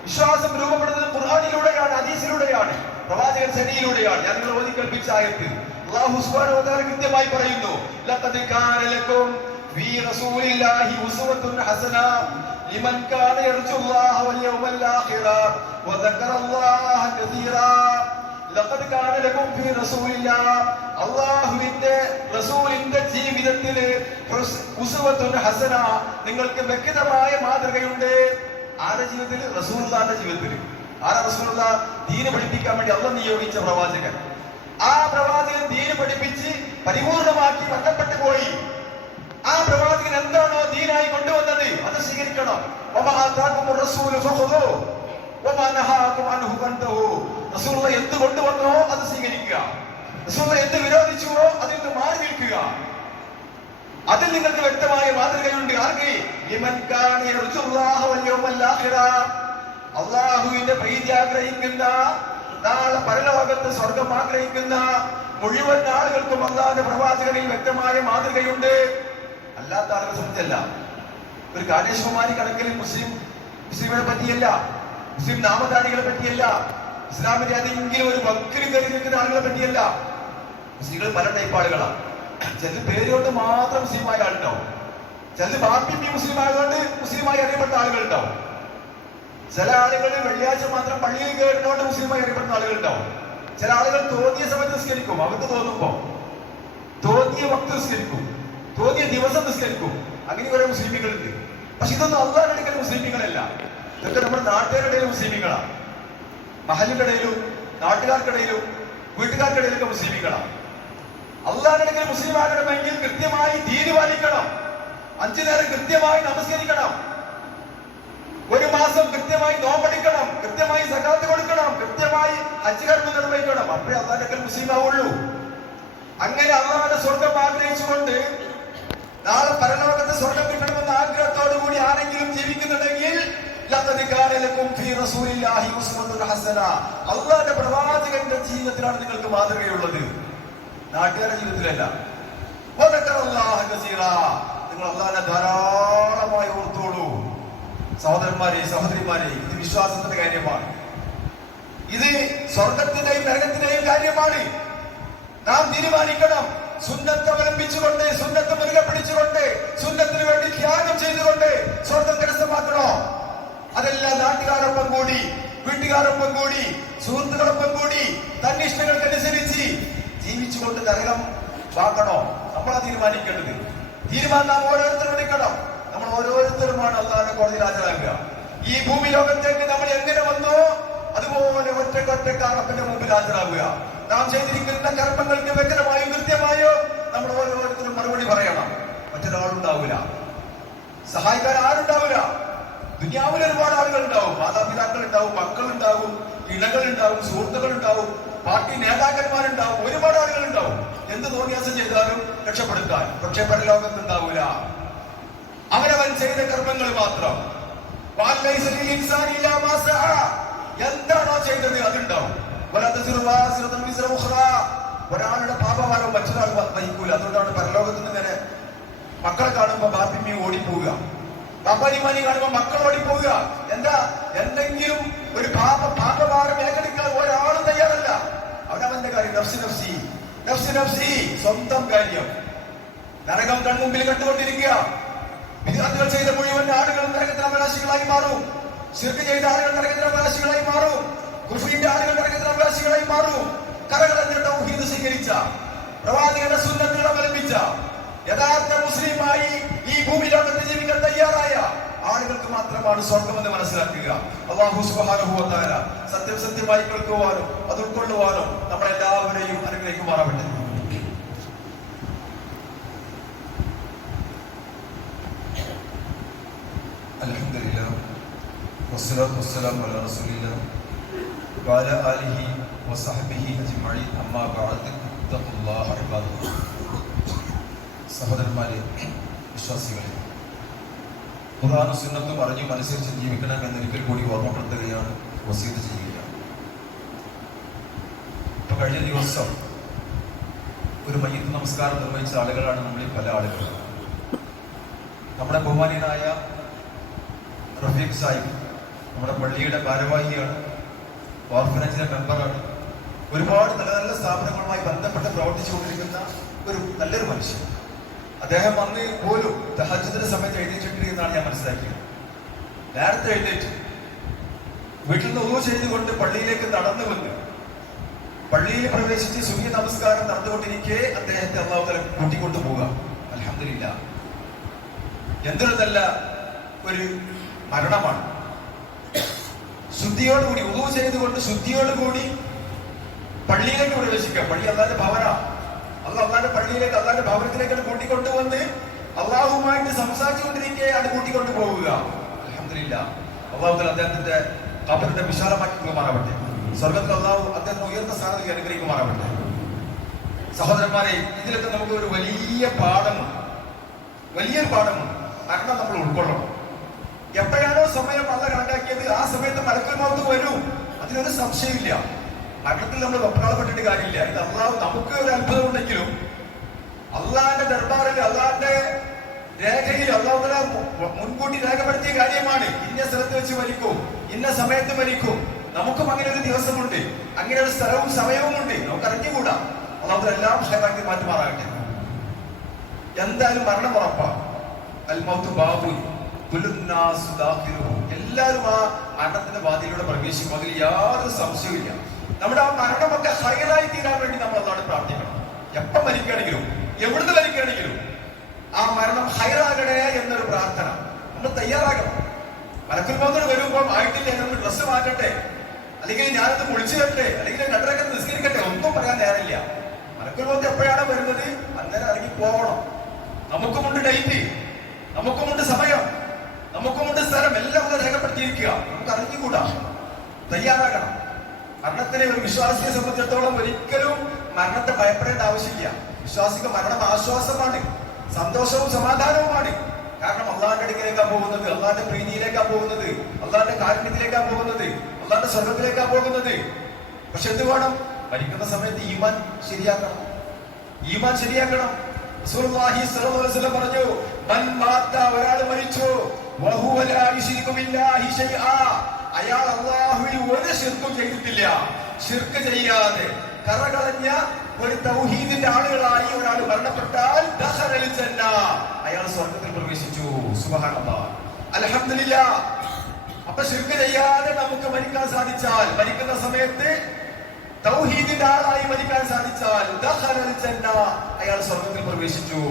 വിശ്വാസം രൂപപ്പെടുന്നത് ഖുർആനിലൂടെയാണ്, ഹദീസിലൂടെയാണ്, പ്രവാചകൻ സനയിലൂടെയാണ്. ഞാൻ നിങ്ങൾ ഓതി കേൾപ്പിച്ച ആയത്ത് അല്ലാഹു സുബ്ഹാനഹു വ തആല കൃത്യമായി പറയുന്നു, ലഖദ് കാന ലക്കും ഫീ റസൂലില്ലാഹി ഉസ്വത്തുൻ ഹസന ലിമൻ കാന യർജുല്ലാഹ വൽ യൗമൽ ആഖിറ വ ദക്കറല്ലാഹ കസീറാ. ലഖദ് കാന ലക്കും ഫീ റസൂലില്ലാഹ്, അല്ലാഹുവിന്റെ റസൂലിന്റെ ജീവിതത്തിൽ ഉസ്വത്തുൻ ഹസന, നിങ്ങൾക്ക് വ്യക്തമായ മാതൃകയുണ്ട്. ആരുടെ ജീവിതത്തിൽ? റസൂലുള്ളാഹിന്റെ ജീവിതത്തിൽ. ആരാ റസൂലുള്ളാഹ്? ദീന് പഠിപ്പിക്കാൻ വേണ്ടി അല്ലാഹു നിയോഗിച്ച പ്രവാചകൻ. ആ ആ പ്രവാചകൻ ദീന് പഠിപ്പിച്ച് പരിപൂർണമാക്കി ബന്ധപ്പെട്ടു പോയി. ആ പ്രവാചകൻ എന്താണോ ദീനായി കൊണ്ടുവന്നത് അത് സ്വീകരിക്കണം. റസൂലുള്ളാഹി എന്ത് കൊണ്ടുവന്നോ അത് സ്വീകരിക്കുക. റസൂലുള്ളാഹി എന്ത് വിരോധിച്ചുവോ അതിൽ നിന്ന് മാറി നിൽക്കുക. അതിൽ നിങ്ങൾക്ക് വ്യക്തമായ മാതൃകയുണ്ട്. അള്ളാഹുവിന്റെ പ്രീതി ആഗ്രഹിക്കുന്ന, നാളെ പരലോകത്ത് സ്വർഗം ആഗ്രഹിക്കുന്ന മുഴുവൻ ആളുകൾക്കും അള്ളാഹുവിന്റെ പ്രവാചകനിൽ വ്യക്തമായ മാതൃകയുണ്ട്. അല്ലാത്ത ആളുകൾ സത്യമല്ല. ഒരു കാനേശ്വമാരി കണക്കിൽ മുസ്ലിമിനെ പറ്റിയല്ല, മുസ്ലിം നാമധാരികളെ പറ്റിയല്ല, ഇസ്ലാമിന്റെ ഏതെങ്കിലും ഒരു വക്കിൽ കയറി നിൽക്കുന്ന ആളുകളെ പറ്റിയല്ല. മുസ്ലിങ്ങൾ പല ടൈപ്പ് ആളുകളാണ്. ചില പേരുകൊണ്ട് മാത്രം മുസ്ലിമായ ആളുണ്ടാവും, ചില ബാപ്പി മുസ്ലിം ആയതുകൊണ്ട് മുസ്ലിമായി അറിയപ്പെട്ട ആളുകളുണ്ടാവും. ചില ആളുകൾ വെള്ളിയാഴ്ച മാത്രം പള്ളിയിൽ കയറുന്നതുകൊണ്ട് മുസ്ലിമായി അറിയപ്പെടുന്ന ആളുകളുണ്ടാവും. ചില ആളുകൾ തോന്നിയ സമയത്ത് നിസ്കരിക്കും, അവർക്ക് തോന്നുമ്പോ തോന്നിയ വക്ത് നിസ്കരിക്കും, തോന്നിയ ദിവസം നിസ്കരിക്കും. അങ്ങനെ കുറെ മുസ്ലിമികളുണ്ട്. പക്ഷെ ഇതൊന്നും അള്ളാഹുവിന്റെ അടുക്കൽ മുസ്ലിമികളല്ല. ഇതൊക്കെ നമ്മുടെ നാട്ടുകാരുടെ ഇടയിലും മുസ്ലിമികളാണ്, മഹലിന്റെ ഇടയിലും നാട്ടുകാർക്കിടയിലും വീട്ടുകാർക്കിടയിലൊക്കെ മുസ്ലിമികളാണ്. അള്ളാഹുവിന്റെ അടുക്കൽ മുസ്ലിം ആകണമെങ്കിൽ കൃത്യമായി ദീന് പാലിക്കണം, 5 നേരം കൃത്യമായി നമസ്കരിക്കണം, 1 മാസം കൃത്യമായി നോമ്പടിക്കണം, കൃത്യമായി സകാത്ത് കൊടുക്കണം, കൃത്യമായി ഹജ്ജ് കർമ്മം നിർവഹിക്കണം. അപ്പോഴേ അള്ളാഹുവിന്റെ അടുക്കൽ മുസ്ലിം ആവുള്ളൂ. അങ്ങനെ അള്ളാഹുവിന്റെ സ്വർഗം ആഗ്രഹിച്ചുകൊണ്ട് നാളെ പരലോകത്ത് സ്വർഗം കിട്ടണമെന്ന ആഗ്രഹത്തോടു കൂടി ആരെങ്കിലും ജീവിക്കുന്നുണ്ടെങ്കിൽ അള്ളാഹുവിന്റെ പ്രവാചകന്റെ ജീവിതത്തിലാണ് നിങ്ങൾക്ക് മാതൃകയുള്ളത്, നാട്ടുകാരുടെ ജീവിതത്തിലല്ല. നിങ്ങൾ അള്ളാഹുവിനെ ധാരാളമായി ഓർത്തോളൂ. സഹോദരന്മാരെ, സഹോദരിമാരെ, ഇത് വിശ്വാസത്തിന്റെ കാര്യമാണ്. ഇത് സ്വർഗത്തിന്റെയും നരകത്തിന്റെയും കാര്യമാണ്. നാം തീരുമാനിക്കണം. സുന്നത്ത് അവലംബിച്ചുകൊണ്ട്, സുന്നത്ത് മുറുകെ പിടിച്ചുകൊണ്ട്, സുന്നത്തിന് വേണ്ടി ത്യാഗം ചെയ്തുകൊണ്ട് സ്വർഗം കരസ്ഥമാക്കണോ? അതെല്ലാം നാട്ടുകാരൊപ്പം കൂടി, വീട്ടുകാരൊപ്പം കൂടി, സുഹൃത്തുക്കളൊപ്പം കൂടി തന്നിഷ്ടങ്ങൾക്കനുസരിച്ച് ജീവിച്ചുകൊണ്ട് നരകം വാക്കണോ? നമ്മളാ തീരുമാനിക്കേണ്ടത്. തീരുമാനം നാം ഓരോരുത്തരും എടുക്കണം. നമ്മൾ ഓരോരുത്തരുമാണ് അള്ളാഹുവിന്റെ കോടതിയിൽ ഹാജരാകുക. ഈ ഭൂമി ലോകത്തേക്ക് നമ്മൾ എങ്ങനെ വന്നോ അതുപോലെ ഒറ്റക്കൊറ്റക്കാർ റബ്ബിന്റെ മുമ്പിൽ ഹാജരാകുക. നാം ചെയ്തിരിക്കുന്ന കർമ്മങ്ങൾക്ക് വ്യക്തമായും കൃത്യമായോ നമ്മൾ ഓരോരുത്തരും മറുപടി പറയണം. മറ്റൊരാളുണ്ടാവില്ല, സഹായിക്കാൻ ആരുണ്ടാവില്ല. ദുനിയാവിൽ ഒരുപാട് ആളുകൾ ഉണ്ടാവും, മാതാപിതാക്കൾ ഉണ്ടാവും, മക്കളുണ്ടാവും, ഇണകളുണ്ടാവും, സുഹൃത്തുക്കളുണ്ടാവും, പാർട്ടി നേതാക്കന്മാരുണ്ടാവും, ഒരുപാട് ആളുകൾ ഉണ്ടാവും. എന്ത് തോന്നിയാസം ചെയ്താലും രക്ഷപ്പെടുത്താൻ. പക്ഷെ പരലോകത്ത് ഉണ്ടാവൂല. അവനവൻ ചെയ്ത കർമ്മങ്ങൾ മാത്രം. എന്താണോ ചെയ്തത് അതുണ്ടാവും. ഒരാളുടെ പാപഭാരം മറ്റൊരാൾ വഹിക്കൂല. അതുകൊണ്ടാണ് പരലോകത്ത് നിന്ന് ഇങ്ങനെ മക്കളെ കാണുമ്പോ ബാപ്പിമ്മി ഓടിപ്പോവുക, പാപ്പാനിമാനി കാണുമ്പോ മക്കൾ ഓടിപ്പോവുക. എന്താ? എന്തെങ്കിലും ഒരു പാപഭാരം ഏറ്റെടുക്കാൻ ഒരാളും തയ്യാറല്ല. അവനവന്റെ കാര്യം നഫ്സി നഫ്സി നഫ്സി നഫ്സി, സ്വന്തം കാര്യം. നരകം കൺമുമ്പിൽ കണ്ടുകൊണ്ടിരിക്കുക. വിദ്യാർത്ഥികൾ ചെയ്ത മുഴുവൻ ആളുകളും നരകത്തിന് അവകാശികളായി മാറും. ശിർക്ക് ചെയ്ത ആളുകൾ നരകത്തിന് അവകാശികളായി മാറും. കുഫ്രിന്റെ ആളുകൾ നരകത്തിന് അവകാശികളായി മാറും. കരകളഞ്ഞ തൗഹീദ് സ്വീകരിച്ച, പ്രവാചകന്റെ സുന്നത്തുകൾ അവലംബിച്ച, യഥാർത്ഥ മുസ്ലിമായി ഈ ഭൂമി ലോകത്ത് ജീവിക്കാൻ തയ്യാറായ ആളുകൾക്ക് മാത്രമാണ് സ്വർഗമെന്ന് മനസ്സിലാക്കുക. അല്ലാഹു സുബ്ഹാനഹു വ തആല സത്യം സത്യമായി കേൾക്കുവാനും അത് ഉൾക്കൊള്ളുവാനും നമ്മളെല്ലാവരെയും അനുഗ്രഹിക്കുമാറാവട്ടെ. അൽഹംദുലില്ലാഹ് വസ്സലാത്തു വസ്സലാമു അലാ റസൂലില്ലാഹ് വഅലാ ആലിഹി വസഹ്ബിഹി അജ്മഈൻ. അമ്മാ ബഅദ്. തഖ്വല്ലാഹ ഇബാദല്ലാഹ്. സഹോദരന്മാരെ, വിശ്വാസികളെ, ഖുർആനും സുന്നത്തും അറിഞ്ഞും അനുസരിച്ച് ജീവിക്കണം എന്നൊരിക്കൽ കൂടി ഓർമ്മപ്പെടുത്തുകയാണ്, വസീയത്ത് ചെയ്യുകയാണ്. ഇപ്പൊ കഴിഞ്ഞ ദിവസം ഒരു മയ്യിത്ത് നമസ്കാരം നിർവഹിച്ച ആളുകളാണ് നമ്മളിൽ പല ആളുകളും. നമ്മുടെ ബഹുമാനീയനായ റഫീഖ് സാഹിബ് നമ്മുടെ പള്ളിയുടെ ഭാരവാഹിയാണ്, ഓർഫനേജിന്റെ മെമ്പറാണ്. ഒരുപാട് നല്ല നല്ല സ്ഥാപനങ്ങളുമായി ബന്ധപ്പെട്ട് പ്രവർത്തിച്ചുകൊണ്ടിരിക്കുന്ന ഒരു നല്ലൊരു മനുഷ്യൻ. അദ്ദേഹം അന്ന് പോലും തഹജ്ജുദിന്റെ സമയത്ത് എഴുന്നേറ്റിട്ടുണ്ട് എന്നാണ് ഞാൻ മനസ്സിലാക്കിയത്. നേരത്തെ എഴുന്നേറ്റ് വീട്ടിൽ നിന്ന് ഉളൂ ചെയ്തുകൊണ്ട് പള്ളിയിലേക്ക് നടന്നു വന്ന് പള്ളിയിൽ പ്രവേശിച്ച് സുബ്ഹി നമസ്കാരം നടന്നുകൊണ്ടിരിക്കെ അദ്ദേഹത്തെ അല്ലാഹു തആല കൂട്ടിക്കൊണ്ടു പോവുക. അൽഹംദുലില്ലാഹ്. എന്തൊരു നല്ല ഒരു മരണമാണ്. ശുദ്ധിയോടുകൂടി ഉളൂ ചെയ്തുകൊണ്ട് ശുദ്ധിയോടുകൂടി പള്ളിയിലേക്ക് പ്രവേശിക്കുക. പള്ളി അള്ളാന്റെ ഭവന. അള്ളാന്റെ പള്ളിയിലേക്ക്, അള്ളാന്റെ ഭവനത്തിലേക്ക് കൂട്ടിക്കൊണ്ടുവന്ന് അള്ളാഹുമായിട്ട് സംസാരിച്ചുകൊണ്ടിരിക്കെ അത് കൂട്ടിക്കൊണ്ടു പോവുക. അൽഹംദുലില്ലാഹ്, അള്ളാഹു അദ്ദേഹത്തിന്റെ ഖബറിനെ വിശാലമാക്കുമാറാവട്ടെ. സ്വർഗത്തിൽ അള്ളാഹു അദ്ദേഹത്തിന് ഉയർന്ന സ്ഥാനത്തിൽ അനുഗ്രഹിക്കുമാറാവട്ടെ. സഹോദരന്മാരെ, ഇതിലൊക്കെ നമുക്ക് ഒരു വലിയൊരു പാഠമുണ്ട്. മരണം നമ്മൾ ഉൾക്കൊള്ളണം. എപ്പോഴാണോ സമയം അള്ളാഹ് കണക്കാക്കിയത് ആ സമയത്ത് മലക്കുൽ മൗത്ത് വരും. അതിനൊരു സംശയമില്ല. മരണത്തിൽ നമ്മൾ വെപ്രാളപ്പെട്ടിട്ട് കാര്യമില്ല. ഇത് അള്ളാഹു നമുക്ക് ഒരു അത്ഭുതം ഉണ്ടെങ്കിലും അള്ളാഹിന്റെ ദർബാറിൽ, അള്ളാഹിന്റെ രേഖയിൽ അള്ളാഹു മുൻകൂട്ടി രേഖപ്പെടുത്തിയ കാര്യമാണ്. ഇന്ന സ്ഥലത്ത് വെച്ച് മരിക്കും, ഇന്ന സമയത്ത് മരിക്കും. നമുക്കും അങ്ങനെ ഒരു ദിവസമുണ്ട്, അങ്ങനെ ഒരു സ്ഥലവും സമയവും ഉണ്ട്. നമുക്ക് അറിഞ്ഞുകൂടാ. അള്ളാഹു എല്ലാം ഷേറാക്കി മാറ്റുമാറാകട്ടെ. എന്തായാലും മരണം ഉറപ്പാണ്. അൽ മൗതു ബാബുൻ കുല്ലുന്നാസു ദാഖിലുഹു. എല്ലാവരും ആ മരണത്തിന്റെ വാതിലൂടെ പ്രവേശിക്കും. അതിൽ യാതൊരു സംശയവുമില്ല. നമ്മുടെ ആ മരണമൊക്കെ ഹൈറായി തീരാൻ വേണ്ടി നമ്മൾ അതാണ് പ്രാർത്ഥിക്കണം. എപ്പം മരിക്കുകയാണെങ്കിലും, എവിടുന്ന് മരിക്കുകയാണെങ്കിലും ആ മരണം ഹൈറാകണേ എന്നൊരു പ്രാർത്ഥന നമ്മൾ തയ്യാറാകണം. മലക്കുൽ മൗത്ത് വരുമ്പോൾ ആയിട്ടില്ല, നമ്മൾ ഡ്രസ്സ് മാറ്റട്ടെ, അല്ലെങ്കിൽ ഞാനത് കുളിച്ചു തരട്ടെ, അല്ലെങ്കിൽ രണ്ടരക്ക് നിസ്കരിക്കട്ടെ, ഒന്നും പറയാൻ നേരമില്ല. മലക്കുൽ മൗത്ത് എപ്പോഴാണ് വരുന്നത് അന്നേരം ഇറങ്ങി പോകണം. നമുക്കുമുണ്ട് ഡേറ്റ്, നമുക്കുമുണ്ട് സമയം, നമുക്കുമുണ്ട് സ്ഥലം, എല്ലാം രേഖപ്പെടുത്തിയിരിക്കുക. നമുക്ക് അറിഞ്ഞുകൂടാ. തയ്യാറാകണം. മരണത്തിനെ ഒരു വിശ്വാസിയെ സംബന്ധിച്ചിടത്തോളം ഒരിക്കലും മരണത്തെ ഭയപ്പെടേണ്ട ആവശ്യമില്ല. വിശ്വാസിക്ക് മരണം ആശ്വാസമാണ്, സന്തോഷവും സമാധാനവുമാണ്. കാരണം അള്ളാഹിന്റെ അടുക്കിലേക്കാണ് പോകുന്നത്, അള്ളാഹിന്റെ പ്രീതിയിലേക്കാണ് പോകുന്നത്, അള്ളാഹിന്റെ കാരുണ്യത്തിലേക്കാണ് പോകുന്നത്, അള്ളാഹിന്റെ സ്വർഗത്തിലേക്കാണ് പോകുന്നത്. പക്ഷെ എന്ത് വേണം? മരിക്കുന്ന സമയത്ത് ഈമാൻ ശരിയാക്കണം. റസൂലുള്ളാഹി സ്വല്ലല്ലാഹു അലൈഹി വസല്ലം പറഞ്ഞു, മൻ മാത, ഒരാൾ മരിച്ചു, വഹുവ ലാ യുശ്രികു ബില്ലാഹി ശൈആ, അയാൾ അല്ലാഹുവിൽ ഒരു ശിർക്കും ചെയ്തിട്ടില്ല. ശിർക്ക് ചെയ്യാതെ കറകളഞ്ഞ ഒരു തൗഹീദിന്റെ ആളുകളായി ഒരാൾ മരണപ്പെട്ടാൽ ദഖലൽ ജന്ന, അയാൾ സ്വർഗ്ഗത്തിൽ പ്രവേശിച്ചു. സുബ്ഹാനല്ലാഹ്, അൽഹംദുലില്ലാഹ്. അപ്പൊ ശിർക്ക് ചെയ്യാതെ നമുക്ക് മരിക്കാൻ സാധിച്ചാൽ, മരിക്കുന്ന സമയത്ത് തൗഹീദിന്റെ ആളായി മരിക്കാൻ സാധിച്ചാൽ ദഖലൽ ജന്ന, അയാൾ സ്വർഗ്ഗത്തിൽ പ്രവേശിച്ചു.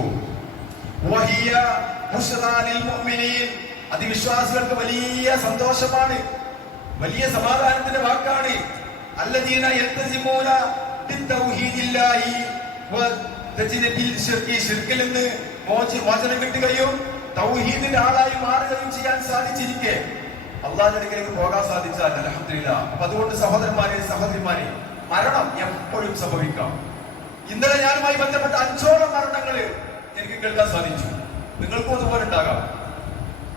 വഹിയ ബുശ്റാനിൽ മുഅ്മിനീൻ, അതിവിശ്വാസികൾക്ക് വലിയ സന്തോഷമാണ്, വലിയ സമാധാനത്തിന്റെ വാക്കാണ്. അല്ലദീന യൽതസിമൂന ബിത്തൗഹീദില്ലാഹി വതജ്നബിൽ ശിർകി, ശിർക്കിൽ നിന്ന് മോചനം കിട്ടുകയും തൗഹീദിന്റെ ആളായി മാറുകയും ചെയ്യാൻ സാധിച്ചിരിക്കെ അള്ളാഹുവിന്റെ അടുക്കലേക്ക് പോകാൻ സാധിച്ചാൽ അൽഹംദുലില്ലാഹ്. അപ്പൊ അതുകൊണ്ട് സഹോദരന്മാരെ, സഹോദരിമാരെ, മരണം എപ്പോഴും സംഭവിക്കാം. ഇന്നലെ ഞാനുമായി ബന്ധപ്പെട്ട 5ഓളം മരണങ്ങൾ എനിക്ക് കേൾക്കാൻ സാധിച്ചു. നിങ്ങൾക്കും അതുപോലെ ഉണ്ടാകാം.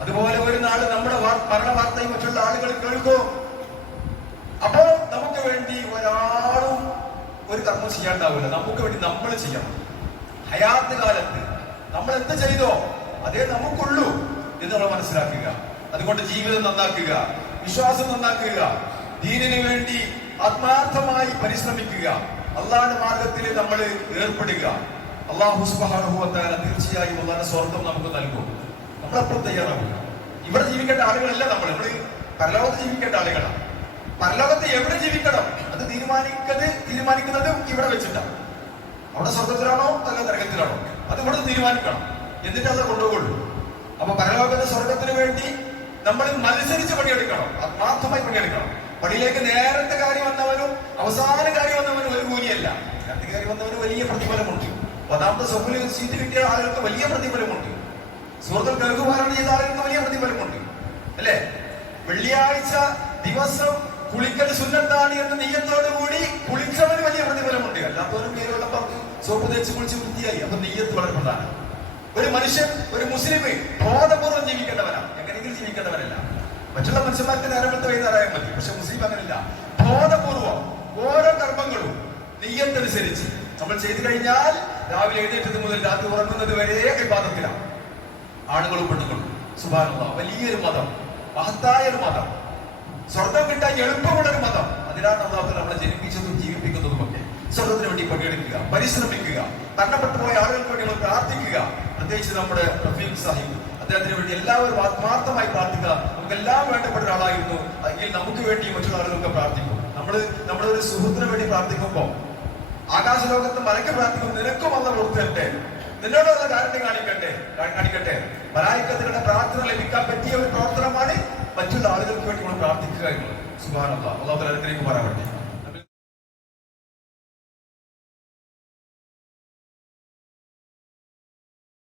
അതുപോലെ ഒരു നാള് നമ്മുടെ മരണ വാർത്തയും മറ്റുള്ള ആളുകൾ കേൾക്കും. അപ്പോ നമുക്ക് വേണ്ടി ഒരാളും ഒരു കർമ്മം ചെയ്യാണ്ടാവില്ല. നമുക്ക് വേണ്ടി നമ്മൾ ചെയ്യണം. ഹയാത്ത് കാലത്ത് നമ്മൾ എന്ത് ചെയ്തോ അതേ നമുക്കുള്ളൂ എന്നുള്ള മനസ്സിലാക്കുക. അതുകൊണ്ട് ജീവിതം നന്നാക്കുക, വിശ്വാസം നന്നാക്കുക, ദീനിന് വേണ്ടി ആത്മാർത്ഥമായി പരിശ്രമിക്കുക, അള്ളാഹുവിന്റെ മാർഗത്തിൽ നമ്മൾ ഏർപ്പെടുക. അല്ലാഹു സുബ്ഹാനഹു വ തആല തീർച്ചയായും അള്ളാഹുവിന്റെ സ്വർഗ്ഗം നമുക്ക് നൽകും. നമ്മളെപ്പോഴും തയ്യാറാവുക. ഇവിടെ ജീവിക്കേണ്ട ആളുകളല്ല നമ്മൾ പരലോകത്ത് ജീവിക്കേണ്ട ആളുകളാണ്. പരലോകത്ത് എവിടെ ജീവിക്കണം അത് തീരുമാനിക്കുന്നത് ഇവിടെ വെച്ചിട്ടാണ്. അവിടെ സ്വർഗത്തിലാണോ അല്ല നരകത്തിലാണോ അത് ഇവിടെ തീരുമാനിക്കണം. എന്നിട്ട് അത് കൊണ്ടുപോകുള്ളൂ. അപ്പൊ പരലോകത്തെ സ്വർഗത്തിന് വേണ്ടി നമ്മൾ മത്സരിച്ച് പണിയെടുക്കണം, ആത്മാർത്ഥമായി പണിയെടുക്കണം. പണിയിലേക്ക് നേരത്തെ കാര്യം വന്നവനും അവസാന കാര്യം വന്നവനും ഒരു കൂലിയല്ല. നേരത്തെ കാര്യം വന്നവന് വലിയ പ്രതിഫലമുണ്ട്. 10ാമത്തെ സഫറിൽ സീറ്റ് കിട്ടിയ ആളുകൾക്ക് വലിയ പ്രതിഫലമുണ്ട്. സുഹൃത്തുക്കൾ കേൾക്കുമാരണം ചെയ്ത ആളുകൾക്ക് വലിയ പ്രതിഫലമുണ്ട്, അല്ലെ? വെള്ളിയാഴ്ച ദിവസം കുളിക്കൽ സുന്നത്താണ് എന്ന നെയ്യത്തോടു കൂടി കുളിച്ചവന് വലിയ പ്രതിഫലമുണ്ട്. അല്ലാത്തവരും പേരുള്ള പത്ത് സോപ്പ് തേച്ച് കുളിച്ച് വൃത്തിയായി. അപ്പൊ നെയ്യത്ത് വളരെ പ്രധാനം. ഒരു മനുഷ്യൻ, ഒരു മുസ്ലിം ബോധപൂർവ്വം ജീവിക്കേണ്ടവനാണ്, എങ്ങനെയെങ്കിലും ജീവിക്കേണ്ടവനല്ല. മറ്റുള്ള മനുഷ്യന്മാർക്ക് നേരത്തെ വൈകുന്നേരം മതി. പക്ഷെ മുസ്ലിം അങ്ങനെയല്ല. ബോധപൂർവം ഓരോ കർമ്മങ്ങളും നെയ്യത്തനുസരിച്ച് നമ്മൾ ചെയ്തു കഴിഞ്ഞാൽ രാവിലെ എഴുന്നേറ്റത് മുതൽ രാത്രി ഉറങ്ങുന്നത് വരെ ഇബാദത്തിലാണ്. ആണുങ്ങളും പെണ്ണുങ്ങളും. സുബ്ഹാനല്ലാഹ്, വലിയൊരു മതം, മഹത്തായ ഒരു മതം, സ്വർഗം കിട്ടാൻ എളുപ്പമുള്ള ഒരു മതം. അതിനാണ് അല്ലാഹു നമ്മളെ ജനിപ്പിച്ചതും ജീവിപ്പിക്കുന്നതും ഒക്കെ. സ്വർഗത്തിന് വേണ്ടി പണിയെടുക്കുക, പരിശ്രമിക്കുക, മരണപ്പെട്ടു പോയ ആളുകൾക്ക് വേണ്ടി നമ്മൾ പ്രാർത്ഥിക്കുക. പ്രത്യേകിച്ച് നമ്മുടെ റഫീഖ് സാഹിബ്, അദ്ദേഹത്തിന് വേണ്ടി എല്ലാവരും ആത്മാർത്ഥമായി പ്രാർത്ഥിക്കുക. നമുക്ക് എല്ലാം വേണ്ടപ്പെട്ട ഒരാളായിരുന്നു. അല്ലെങ്കിൽ നമുക്ക് വേണ്ടി മറ്റുള്ള ആളുകൾക്ക് പ്രാർത്ഥിക്കും. നമ്മുടെ ഒരു സുഹൃത്തിന് വേണ്ടി പ്രാർത്ഥിക്കുമ്പോൾ ആകാശലോകത്ത് മലക്ക് പ്രാർത്ഥിക്കും, നിനക്കും അല്ല കൊടുത്തേ, നിന്നോടുള്ള കാര്യം കാണിക്കട്ടെ. മലായിക്കത്തുകളുടെ പ്രാർത്ഥന ലഭിക്കാൻ പറ്റിയ ഒരു പ്രവർത്തനമാണ് മറ്റുള്ള ആളുകൾക്ക് വേണ്ടി നമ്മൾ പ്രാർത്ഥിക്കുക എന്നുള്ളത്. സുബ്ഹാനല്ലാഹ്, അല്ലാഹു തആല അനുഗ്രഹിക്കുമാറാകട്ടെ.